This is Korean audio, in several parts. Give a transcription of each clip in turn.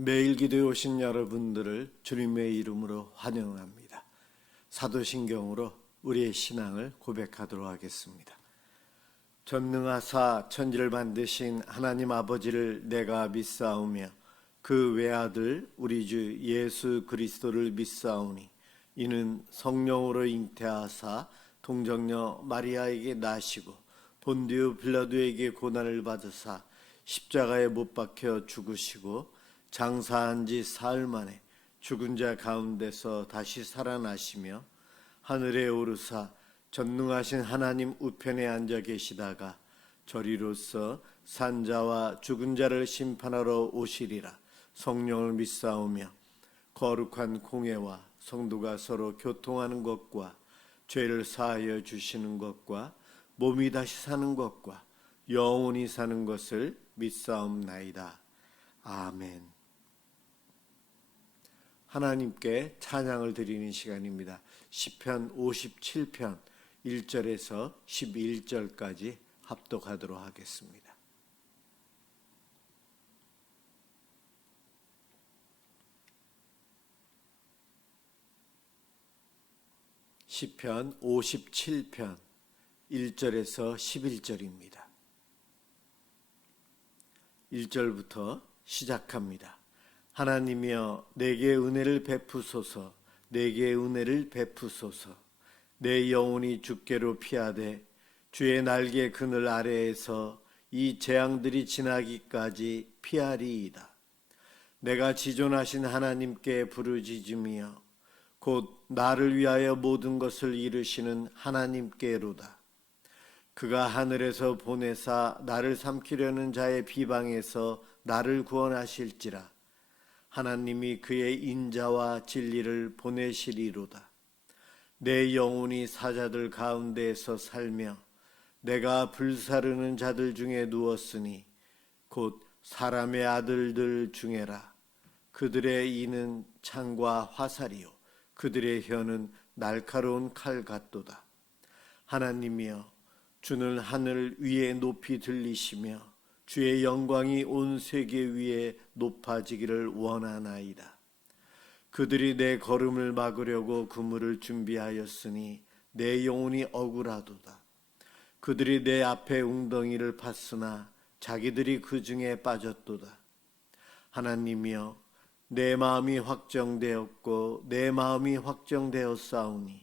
매일 기도에 오신 여러분들을 주님의 이름으로 환영합니다. 사도신경으로 우리의 신앙을 고백하도록 하겠습니다. 전능하사 천지를 만드신 하나님 아버지를 내가 믿사오며 그 외아들 우리 주 예수 그리스도를 믿사오니 이는 성령으로 잉태하사 동정녀 마리아에게 나시고 본디오 빌라도에게 고난을 받으사 십자가에 못 박혀 죽으시고 장사한 지 사흘 만에 죽은 자 가운데서 다시 살아나시며 하늘에 오르사 전능하신 하나님 우편에 앉아 계시다가 저리로서 산자와 죽은 자를 심판하러 오시리라. 성령을 믿사오며 거룩한 공회와 성도가 서로 교통하는 것과 죄를 사하여 주시는 것과 몸이 다시 사는 것과 영원히 사는 것을 믿사옵나이다. 아멘. 하나님께 찬양을 드리는 시간입니다. 시편 57편 1절에서 11절까지 합독하도록 하겠습니다. 시편 57편 1절에서 11절입니다. 1절부터 시작합니다. 하나님이여 내게 은혜를 베푸소서. 내게 은혜를 베푸소서. 내 영혼이 주께로 피하되 주의 날개 그늘 아래에서 이 재앙들이 지나기까지 피하리이다. 내가 지존하신 하나님께 부르짖으며 곧 나를 위하여 모든 것을 이루시는 하나님께로다. 그가 하늘에서 보내사 나를 삼키려는 자의 비방에서 나를 구원하실지라. 하나님이 그의 인자와 진리를 보내시리로다. 내 영혼이 사자들 가운데에서 살며 내가 불사르는 자들 중에 누웠으니 곧 사람의 아들들 중에라. 그들의 이는 창과 화살이요 그들의 혀는 날카로운 칼 같도다. 하나님이여 주는 하늘 위에 높이 들리시며 주의 영광이 온 세계 위에 높아지기를 원하나이다. 그들이 내 걸음을 막으려고 그물을 준비하였으니 내 영혼이 억울하도다. 그들이 내 앞에 웅덩이를 팠으나 자기들이 그 중에 빠졌도다. 하나님이여 내 마음이 확정되었고 내 마음이 확정되었사오니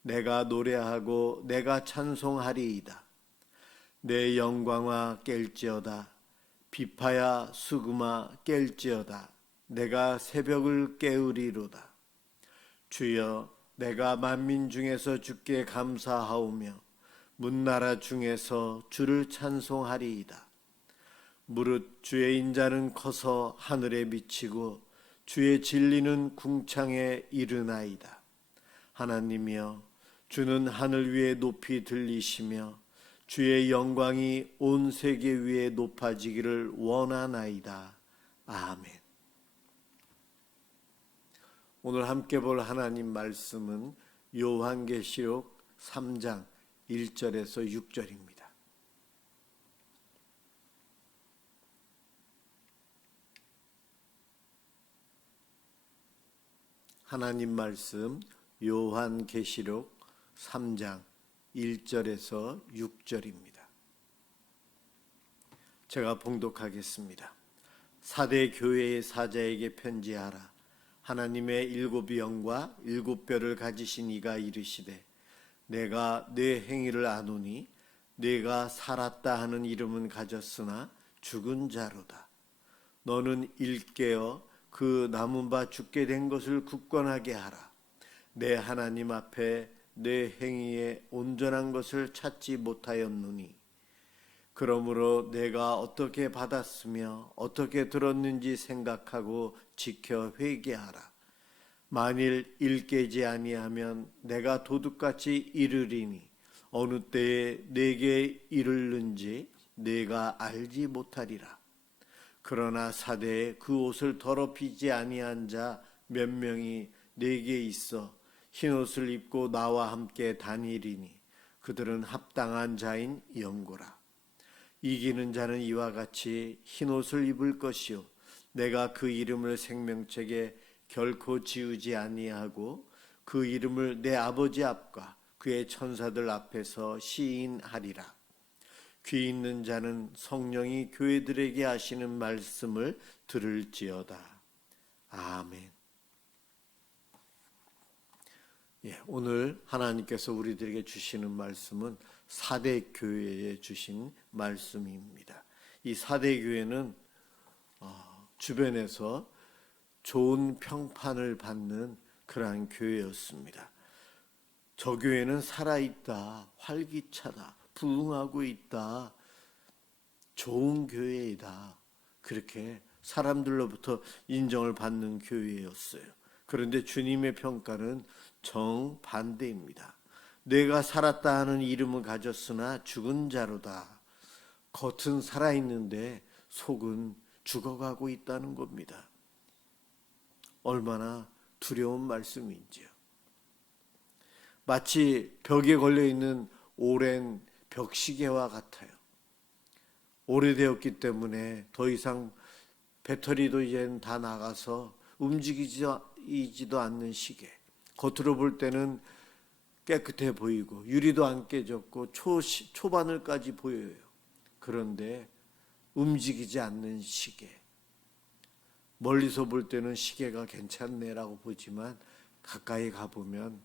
내가 노래하고 내가 찬송하리이다. 내 영광아 깰지어다. 비파야 수금아 깰지어다. 내가 새벽을 깨우리로다. 주여 내가 만민 중에서 주께 감사하오며 문나라 중에서 주를 찬송하리이다. 무릇 주의 인자는 커서 하늘에 미치고 주의 진리는 궁창에 이르나이다. 하나님이여 주는 하늘 위에 높이 들리시며 주의 영광이 온 세계 위에 높아지기를 원하나이다. 아멘. 오늘 함께 볼 하나님 말씀은 요한계시록 3장 1절에서 6절입니다. 하나님 말씀 요한계시록 3장 1절에서 6절입니다. 제가 봉독하겠습니다. 사대 교회의 사자에게 편지하라. 하나님의 일곱 영과 일곱 뼈를 가지신 이가 이르시되 내가 네 행위를 아노니 네가 살았다 하는 이름은 가졌으나 죽은 자로다. 너는 일깨어 그 남은 바 죽게 된 것을 굳건하게 하라. 내 하나님 앞에 내 행위에 온전한 것을 찾지 못하였노니 그러므로 내가 어떻게 받았으며 어떻게 들었는지 생각하고 지켜 회개하라. 만일 일깨지 아니하면 내가 도둑같이 이르리니 어느 때에 내게 이르는지 내가 알지 못하리라. 그러나 사대에 그 옷을 더럽히지 아니한 자 몇 명이 내게 있어 흰옷을 입고 나와 함께 다니리니 그들은 합당한 자인 영고라. 이기는 자는 이와 같이 흰옷을 입을 것이요 내가 그 이름을 생명책에 결코 지우지 아니하고 그 이름을 내 아버지 앞과 그의 천사들 앞에서 시인하리라. 귀 있는 자는 성령이 교회들에게 하시는 말씀을 들을지어다. 아멘. 오늘 하나님께서 우리들에게 주시는 말씀은 사대 교회에 주신 말씀입니다. 이 사대 교회는 주변에서 좋은 평판을 받는 그러한 교회였습니다. 저 교회는 살아있다, 활기차다, 부흥하고 있다, 좋은 교회이다, 그렇게 사람들로부터 인정을 받는 교회였어요. 그런데 주님의 평가는 정반대입니다. 내가 살았다 하는 이름을 가졌으나 죽은 자로다. 겉은 살아있는데 속은 죽어가고 있다는 겁니다. 얼마나 두려운 말씀인지요. 마치 벽에 걸려있는 오랜 벽시계와 같아요. 오래되었기 때문에 더 이상 배터리도 이젠 다 나가서 움직이지도 않는 시계. 겉으로 볼 때는 깨끗해 보이고 유리도 안 깨졌고 초바늘까지 보여요. 그런데 움직이지 않는 시계. 멀리서 볼 때는 시계가 괜찮네라고 보지만 가까이 가보면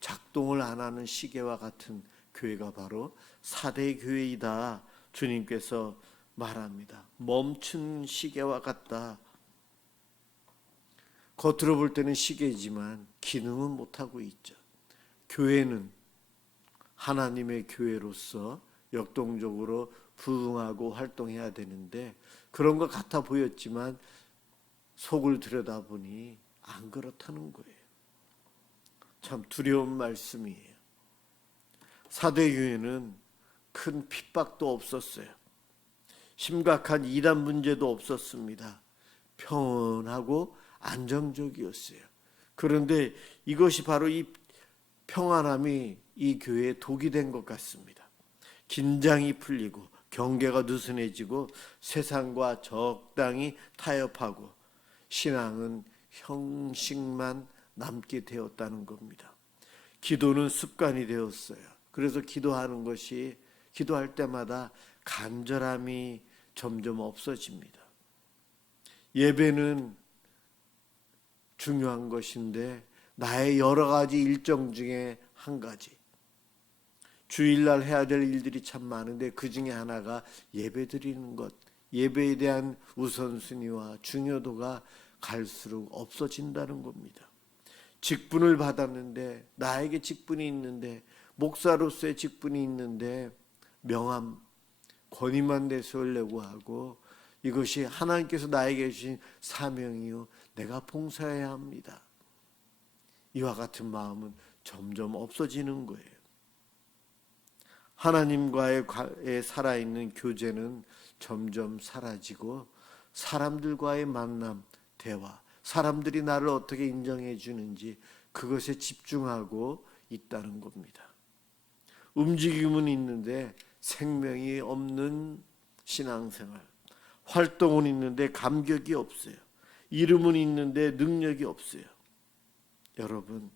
작동을 안 하는 시계와 같은 교회가 바로 사대 교회이다. 주님께서 말합니다. 멈춘 시계와 같다. 겉으로 볼 때는 시계지만 기능은 못하고 있죠. 교회는 하나님의 교회로서 역동적으로 부흥하고 활동해야 되는데 그런 것 같아 보였지만 속을 들여다보니 안 그렇다는 거예요. 참 두려운 말씀이에요. 사대 교회는 큰 핍박도 없었어요. 심각한 이단 문제도 없었습니다. 평온하고 안정적이었어요. 그런데 이것이 바로 이 평안함이 이 교회에 독이 된 것 같습니다. 긴장이 풀리고 경계가 느슨해지고 세상과 적당히 타협하고 신앙은 형식만 남게 되었다는 겁니다. 기도는 습관이 되었어요. 그래서 기도할 때마다 간절함이 점점 없어집니다. 예배는 중요한 것인데 나의 여러 가지 일정 중에 한 가지. 주일날 해야 될 일들이 참 많은데 그 중에 하나가 예배 드리는 것. 예배에 대한 우선순위와 중요도가 갈수록 없어진다는 겁니다. 직분을 받았는데 나에게 직분이 있는데 목사로서의 직분이 있는데 명함, 권위만 내세우려고 하고 이것이 하나님께서 나에게 주신 사명이요 내가 봉사해야 합니다. 이와 같은 마음은 점점 없어지는 거예요. 하나님과의 살아있는 교제는 점점 사라지고 사람들과의 만남, 대화, 사람들이 나를 어떻게 인정해 주는지 그것에 집중하고 있다는 겁니다. 움직임은 있는데 생명이 없는 신앙생활, 활동은 있는데 감격이 없어요. 이름은 있는데 능력이 없어요. 여러분,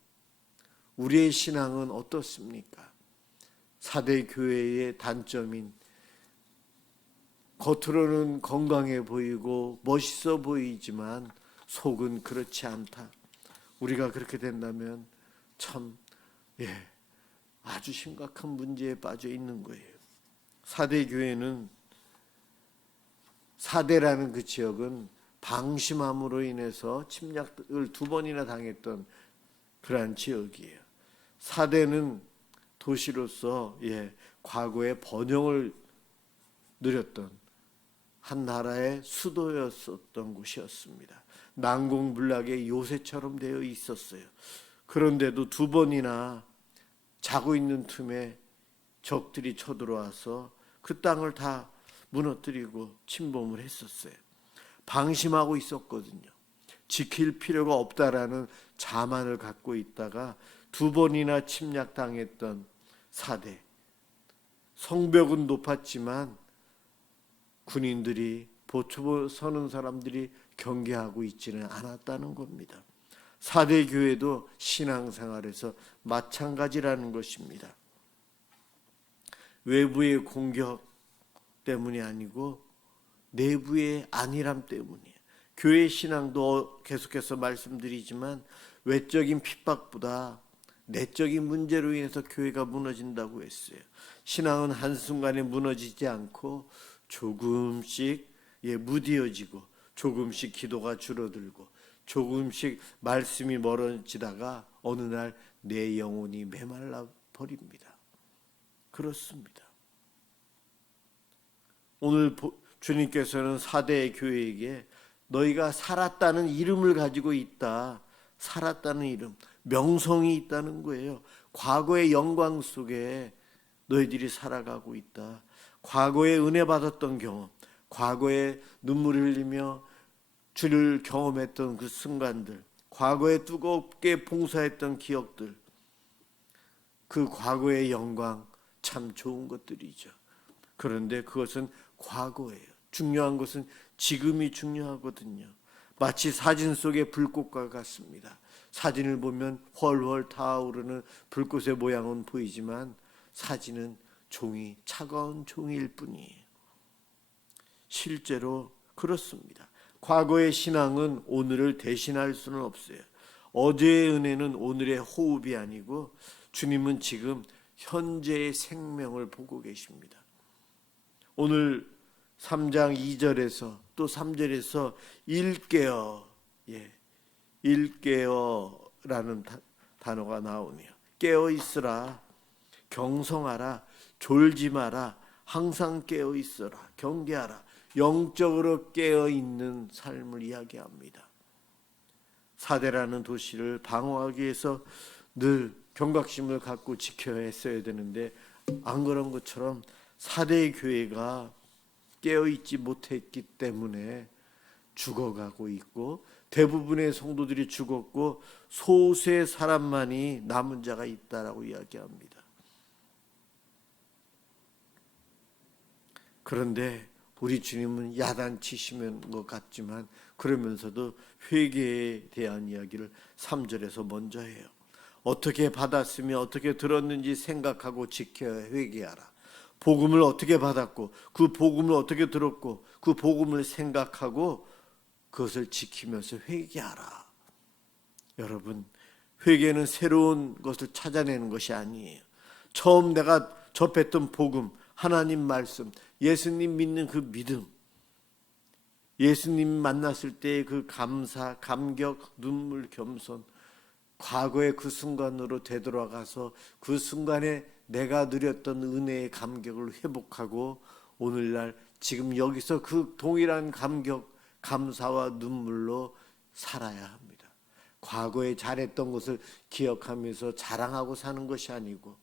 우리의 신앙은 어떻습니까? 사대 교회의 단점인 겉으로는 건강해 보이고 멋있어 보이지만 속은 그렇지 않다. 우리가 그렇게 된다면 참 아주 심각한 문제에 빠져 있는 거예요. 사대 교회는 사대라는 그 지역은 방심함으로 인해서 침략을 2번이나 당했던 그러한 지역이에요. 사대는 도시로서 과거에 번영을 누렸던 한 나라의 수도였었던 곳이었습니다. 난공불락의 요새처럼 되어 있었어요. 그런데도 2번이나 자고 있는 틈에 적들이 쳐들어와서 그 땅을 다 무너뜨리고 침범을 했었어요. 방심하고 있었거든요. 지킬 필요가 없다라는 자만을 갖고 있다가 2번이나 침략당했던 사대. 성벽은 높았지만 군인들이 보초 서는 사람들이 경계하고 있지는 않았다는 겁니다. 4대 교회도 신앙생활에서 마찬가지라는 것입니다. 외부의 공격 때문이 아니고 내부의 안일함 때문이에요. 교회 신앙도 계속해서 말씀드리지만 외적인 핍박보다 내적인 문제로 인해서 교회가 무너진다고 했어요. 신앙은 한순간에 무너지지 않고 조금씩 무뎌지고 조금씩 기도가 줄어들고 조금씩 말씀이 멀어지다가 어느 날 내 영혼이 메말라 버립니다. 그렇습니다. 오늘 주님께서는 4대 교회에게 너희가 살았다는 이름을 가지고 있다. 살았다는 이름, 명성이 있다는 거예요. 과거의 영광 속에 너희들이 살아가고 있다. 과거에 은혜 받았던 경험, 과거에 눈물을 흘리며 주를 경험했던 그 순간들, 과거에 뜨겁게 봉사했던 기억들, 그 과거의 영광 참 좋은 것들이죠. 그런데 그것은 과거예요. 중요한 것은 지금이 중요하거든요. 마치 사진 속의 불꽃과 같습니다. 사진을 보면 훨훨 타오르는 불꽃의 모양은 보이지만 사진은 차가운 종이일 뿐이에요. 실제로 그렇습니다. 과거의 신앙은 오늘을 대신할 수는 없어요. 어제의 은혜는 오늘의 호흡이 아니고 주님은 지금 현재의 생명을 보고 계십니다. 오늘 3장 2절에서 또 3절에서 일깨어, 일깨어라는 단어가 나오네요. 깨어 있으라, 경성하라, 졸지 마라, 항상 깨어 있어라, 경계하라. 영적으로 깨어 있는 삶을 이야기합니다. 사대라는 도시를 방어하기 위해서 늘 경각심을 갖고 지켜야 했어야 되는데 안 그런 것처럼 4대 교회가 깨어있지 못했기 때문에 죽어가고 있고 대부분의 성도들이 죽었고 소수의 사람만이 남은 자가 있다라고 이야기합니다. 그런데 우리 주님은 야단치시는 것 같지만 그러면서도 회개에 대한 이야기를 3절에서 먼저 해요. 어떻게 받았으며 어떻게 들었는지 생각하고 지켜야 회개하라. 복음을 어떻게 받았고 그 복음을 어떻게 들었고 그 복음을 생각하고 그것을 지키면서 회개하라. 여러분, 회개는 새로운 것을 찾아내는 것이 아니에요. 처음 내가 접했던 복음, 하나님 말씀, 예수님 믿는 그 믿음, 예수님 만났을 때의 그 감사, 감격, 눈물, 겸손, 과거의 그 순간으로 되돌아가서 그 순간에 내가 누렸던 은혜의 감격을 회복하고 오늘날 지금 여기서 그 동일한 감격, 감사와 눈물로 살아야 합니다. 과거에 잘했던 것을 기억하면서 자랑하고 사는 것이 아니고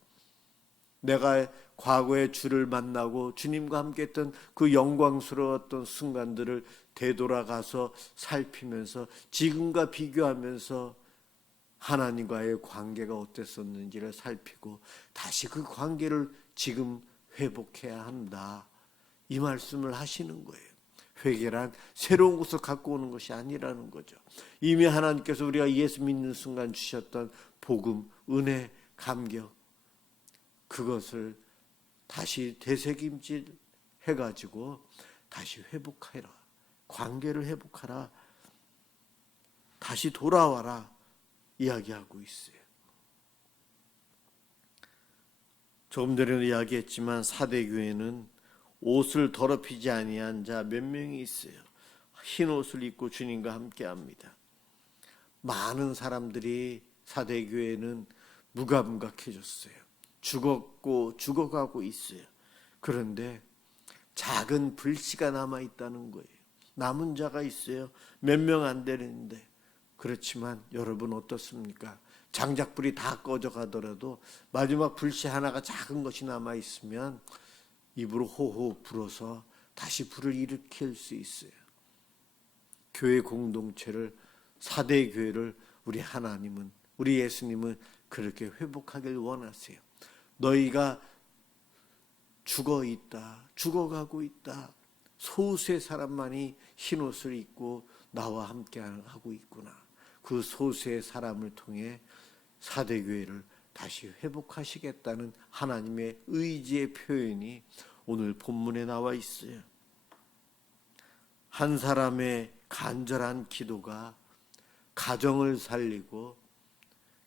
내가 과거에 주를 만나고 주님과 함께 했던 그 영광스러웠던 순간들을 되돌아가서 살피면서 지금과 비교하면서 하나님과의 관계가 어땠었는지를 살피고 다시 그 관계를 지금 회복해야 한다. 이 말씀을 하시는 거예요. 회개란 새로운 것을 갖고 오는 것이 아니라는 거죠. 이미 하나님께서 우리가 예수 믿는 순간 주셨던 복음, 은혜, 감격, 그것을 다시 되새김질 해가지고 다시 회복하라. 관계를 회복하라. 다시 돌아와라. 이야기하고 있어요. 조금 전에도 이야기했지만 4대 교회는 옷을 더럽히지 아니한 자 몇 명이 있어요. 흰 옷을 입고 주님과 함께합니다. 많은 사람들이 4대 교회는 무감각해졌어요. 죽었고 죽어가고 있어요. 그런데 작은 불씨가 남아있다는 거예요. 남은 자가 있어요. 몇 명 안 되는데. 그렇지만 여러분 어떻습니까? 장작불이 다 꺼져가더라도 마지막 불씨 하나가 작은 것이 남아있으면 입으로 호호 불어서 다시 불을 일으킬 수 있어요. 교회 공동체를 4대 교회를 우리 하나님은 우리 예수님은 그렇게 회복하길 원하세요. 너희가 죽어있다. 죽어가고 있다. 소수의 사람만이 흰 옷을 입고 나와 함께 하고 있구나. 그 소수의 사람을 통해 사대교회를 다시 회복하시겠다는 하나님의 의지의 표현이 오늘 본문에 나와 있어요. 한 사람의 간절한 기도가 가정을 살리고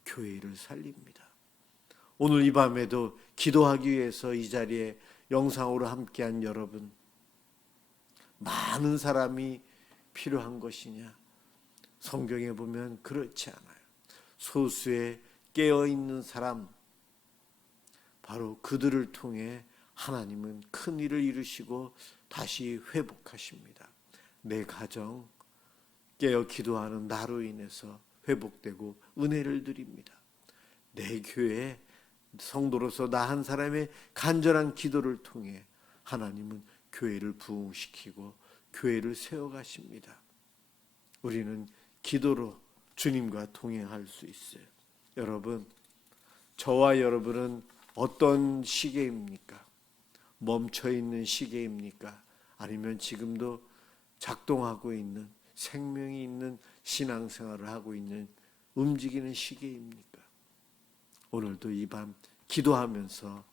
교회를 살립니다. 오늘 이 밤에도 기도하기 위해서 이 자리에 영상으로 함께한 여러분, 많은 사람이 필요한 것이냐? 성경에 보면 그렇지 않아요. 소수의 깨어있는 사람, 바로 그들을 통해 하나님은 큰 일을 이루시고 다시 회복하십니다. 내 가정, 깨어 기도하는 나로 인해서 회복되고 은혜를 드립니다. 내 교회 성도로서 나 한 사람의 간절한 기도를 통해 하나님은 교회를 부흥시키고 교회를 세워가십니다. 우리는 기도로 주님과 동행할 수 있어요. 여러분, 저와 여러분은 어떤 시계입니까? 멈춰있는 시계입니까? 아니면 지금도 작동하고 있는, 생명이 있는 신앙생활을 하고 있는 움직이는 시계입니까? 오늘도 이 밤 기도하면서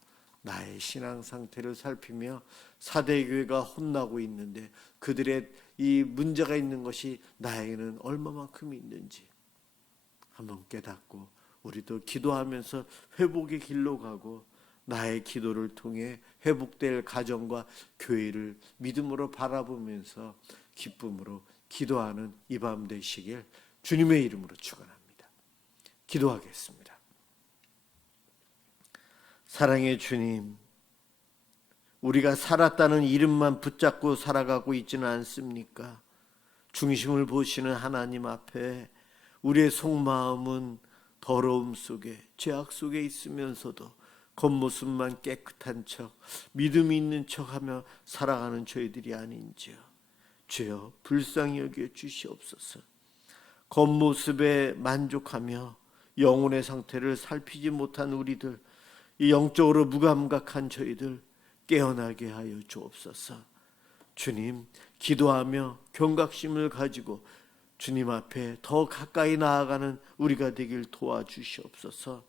나의 신앙 상태를 살피며 사대교회가 혼나고 있는데 그들의 이 문제가 있는 것이 나에게는 얼마만큼 있는지 한번 깨닫고 우리도 기도하면서 회복의 길로 가고 나의 기도를 통해 회복될 가정과 교회를 믿음으로 바라보면서 기쁨으로 기도하는 이 밤 되시길 주님의 이름으로 축원합니다. 기도하겠습니다. 사랑의 주님, 우리가 살았다는 이름만 붙잡고 살아가고 있지는 않습니까? 중심을 보시는 하나님 앞에 우리의 속마음은 더러움 속에, 죄악 속에 있으면서도 겉모습만 깨끗한 척, 믿음이 있는 척하며 살아가는 저희들이 아닌지요. 주여, 불쌍히 여겨 주시옵소서. 겉모습에 만족하며 영혼의 상태를 살피지 못한 우리들, 이 영적으로 무감각한 저희들 깨어나게 하여 주옵소서. 주님, 기도하며 경각심을 가지고 주님 앞에 더 가까이 나아가는 우리가 되길 도와주시옵소서.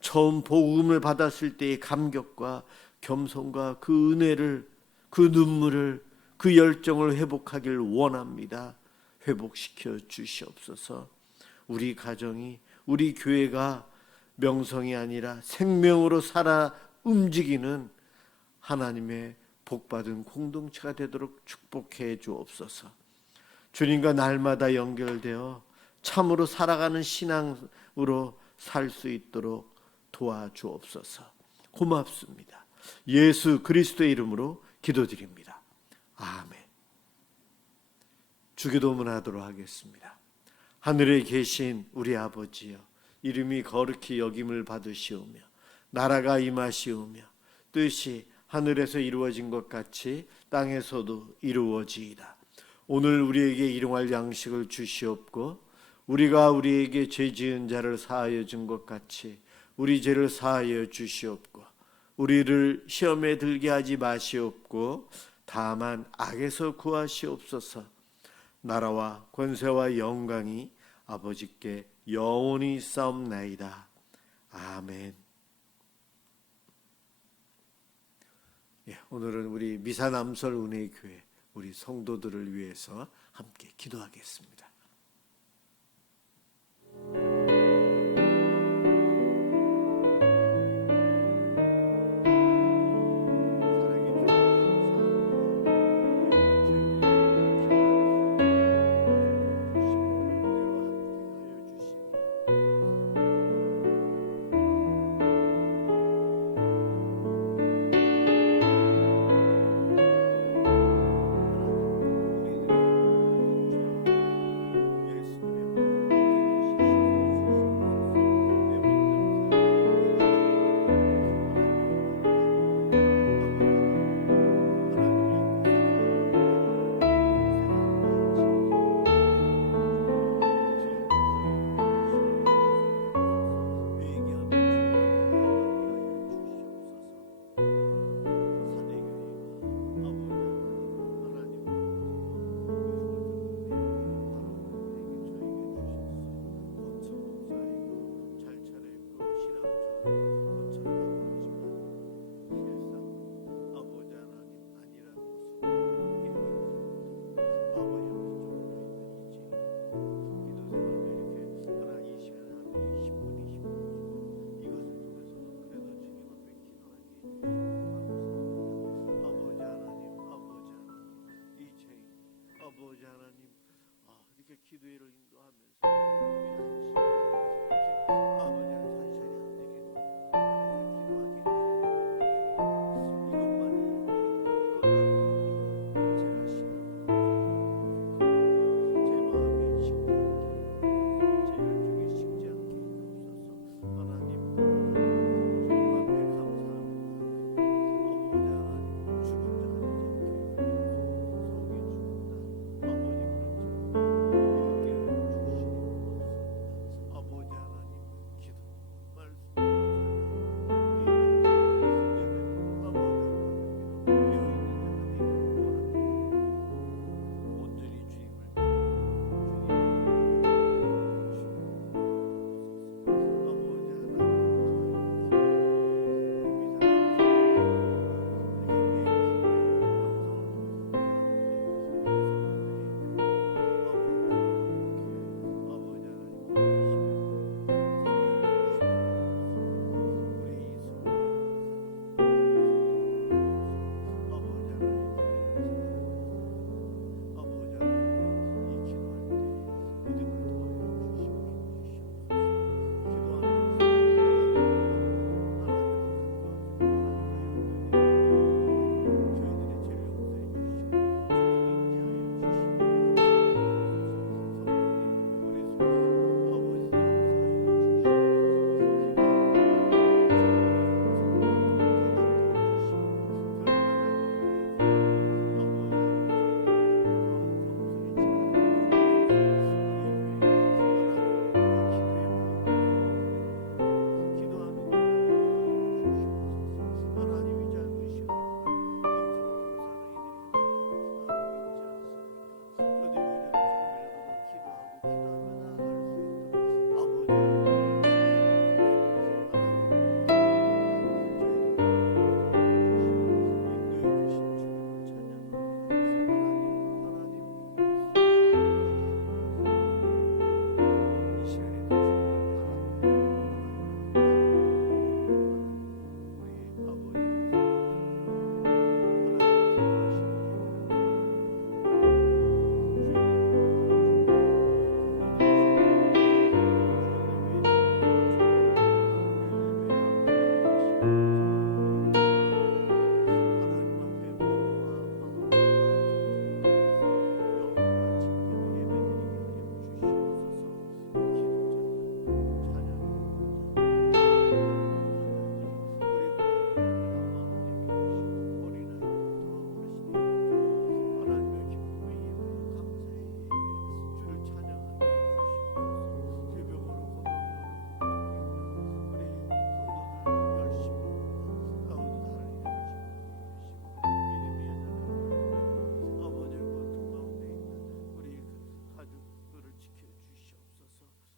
처음 복음을 받았을 때의 감격과 겸손과 그 은혜를, 그 눈물을, 그 열정을 회복하길 원합니다. 회복시켜 주시옵소서. 우리 가정이, 우리 교회가 명성이 아니라 생명으로 살아 움직이는 하나님의 복받은 공동체가 되도록 축복해 주옵소서. 주님과 날마다 연결되어 참으로 살아가는 신앙으로 살 수 있도록 도와주옵소서. 고맙습니다. 예수 그리스도의 이름으로 기도드립니다. 아멘. 주기도문 하도록 하겠습니다. 하늘에 계신 우리 아버지여, 이름이 거룩히 여김을 받으시오며 나라가 임하시오며 뜻이 하늘에서 이루어진 것 같이 땅에서도 이루어지이다. 오늘 우리에게 일용할 양식을 주시옵고 우리가 우리에게 죄 지은 자를 사하여 준 것 같이 우리 죄를 사하여 주시옵고 우리를 시험에 들게 하지 마시옵고 다만 악에서 구하시옵소서. 나라와 권세와 영광이 아버지께 영원히 싸움나이다. 아멘. 오늘은 우리 미사남설 은혜교회 우리 성도들을 위해서 함께 기도하겠습니다. 아버지 하나님, 이렇게 기도회를 인도하면서 아버지 하나님 산산이 안 되게 하나님께 기도하게 해주시고 이것만이 이것만이 제가 신앙을 제 마음에 식지 않게 제 열정에 식지 않게 없어서 하나님 주님 앞에 감사합니다. 아버지 하나님 죽은 자가 되지 않게 속에 죽었다 아버지 그렇지 않게 일깨워 주시옵소서. 아버지 하나님 기도 말씀 온전히 주임을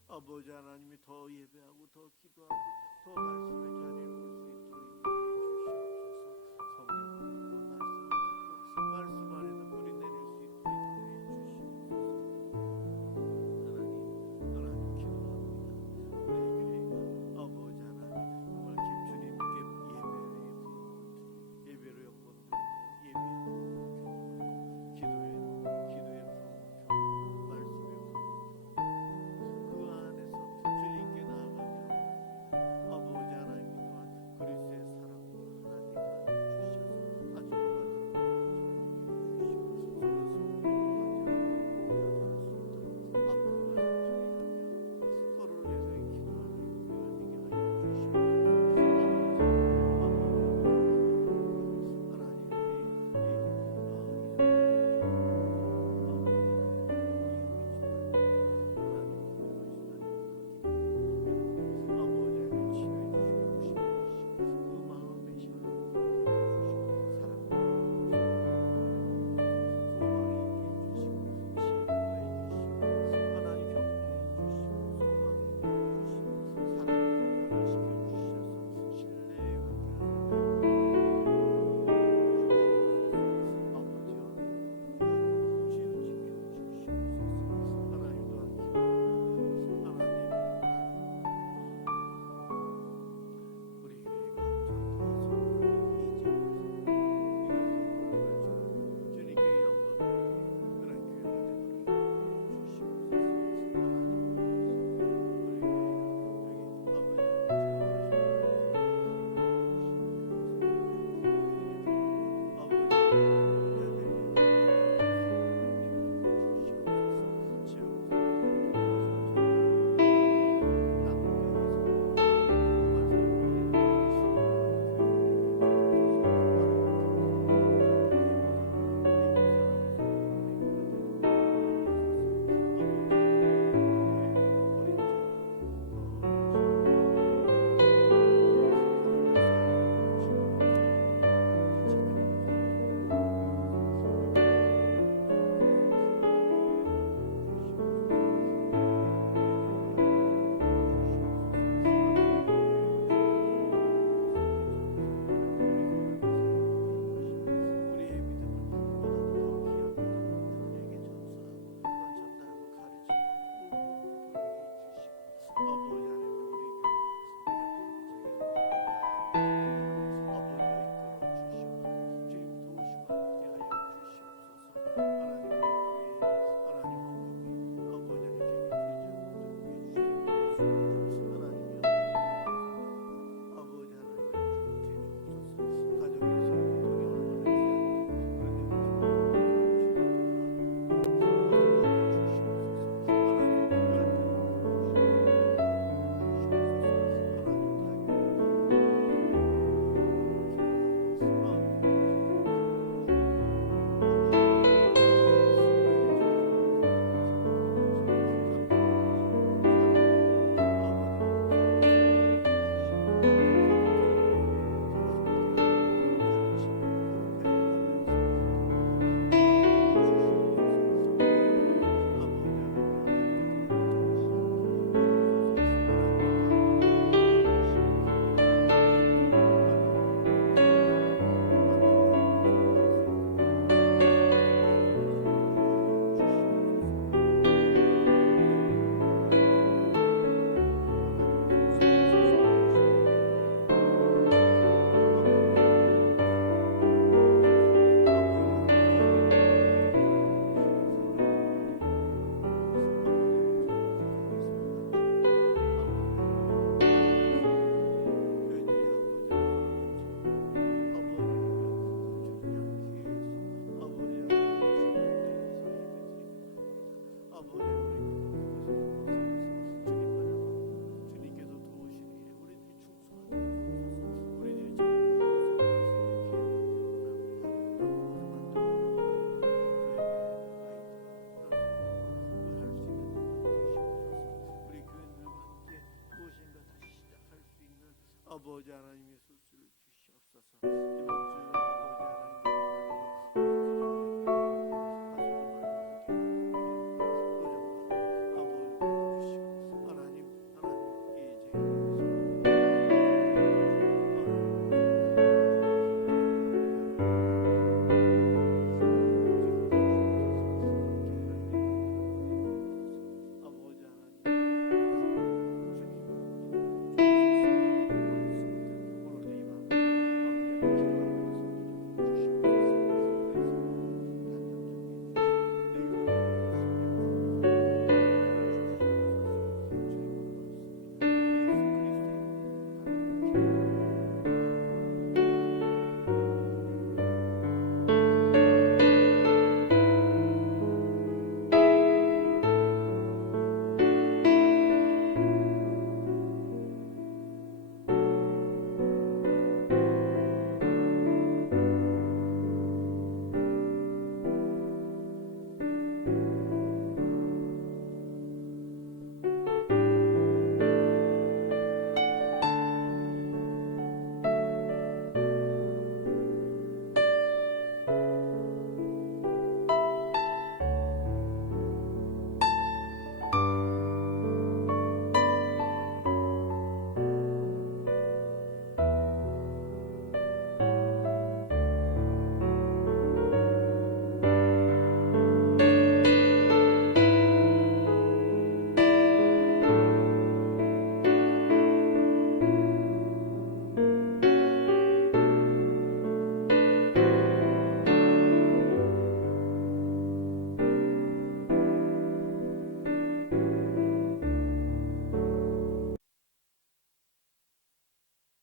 아버지 하나님이 더 예배하고 더 기도하고 더 말씀의 자리에 올 수 있도록 인도해 주시옵소서. 성령을 믿고 말씀을 듣고 말씀 안에서 뿌리 내릴 수 있도록 인도해 주시옵소서. 하나님 기도합니다. 우리 교회가 아버지 하나님 정말 주님께 예배로 영광드리며 예배하는 경험하고 기도의 경험 말씀의 경험 그 안에서 주님께 나아가게 합니다. 아버지 하나님 아버지 하나님이